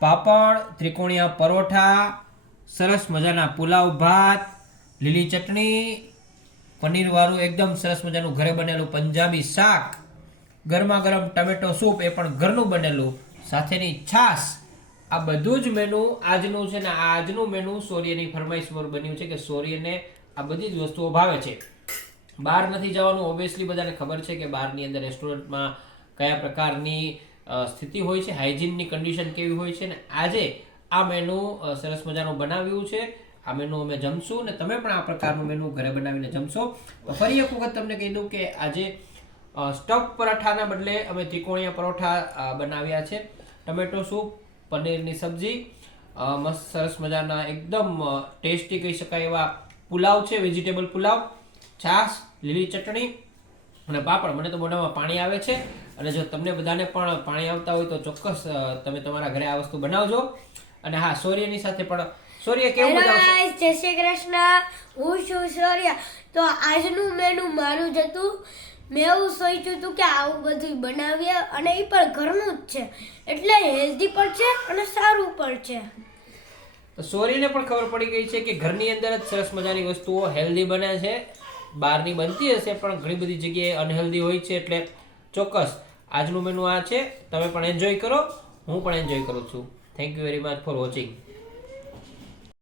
પાપડ, ત્રિકોણીયા પરોઠા, સરસ મજાના પુલાવ ભાત, લીલી ચટણી, પનીરવાળું એકદમ સરસ મજાનું ઘરે બનેલું પંજાબી શાક, ગરમા ગરમ ટમેટો સૂપ એ પણ ઘરનું બનેલું, સાથેની છાશ. આ બધું જ મેનુ આજનું છે ને આજનું મેનુ સૌર્યની ફરમાઈશ પર બન્યું છે કે સૌર્યને આ બધી જ વસ્તુઓ ભાવે છે. બહાર નથી જવાનું, ઓબ્વિયસલી બધાને ખબર છે કે બહારની અંદર રેસ્ટોરન્ટમાં કયા પ્રકારની સ્થિતિ હોય છે, હાઇજીનની કન્ડિશન કેવી હોય છે. ને આજે આ મેનુ સરસ મજાનું બનાવ્યું છે. આ મેનુ અમે જમશું ને તમે પણ આ પ્રકારનું મેનુ ઘરે બનાવીને જમશો. ફરી એક વખત તમને કહી દઉં કે આજે સ્ટફ પરાઠાના બદલે અમે ત્રિકોણીયા પરોઠા બનાવ્યા છે. ટમેટો સૂપ, પનીરની સબ્જી, મસ્ત સરસ મજાના એકદમ ટેસ્ટી કહી શકાય એવા પુલાવ છે, વેજીટેબલ પુલાવ, છાશ, લીલી ચટણી અને પાપડ. મને તો મોઢામાં પાણી આવે છે. અને જો તમને બધાને પણ પાણી આવતા હોય તો ચોક્કસ તમે તમારા ઘરે આ વસ્તુ બનાવજો. અને હા, સૌર્યની સાથે પણ સૌર્ય કેવું બનાવશો? જય શ્રી કૃષ્ણ, હું છું સૌર્ય. તો આજનું મેનુ મારું જ હતું. મેં એવું સોચ્યું હતું કે આવું બધું બનાવીએ અને એ પણ ઘરનું જ છે, એટલે હેલ્ધી પણ છે અને સારું પણ છે. તો સૌર્યને પણ ખબર પડી ગઈ છે કે ઘરની અંદર જ સરસ મજાની વસ્તુઓ હેલ્ધી બને છે. બહારની બનતી હશે પણ ઘણી બધી જગ્યાએ અનહેલ્ધી હોય છે. એટલે ચોક્કસ આજનું મેનુ આ છે. તમે પણ એન્જોય કરો, હું પણ એન્જોય કરું છું. Thank you very much for watching.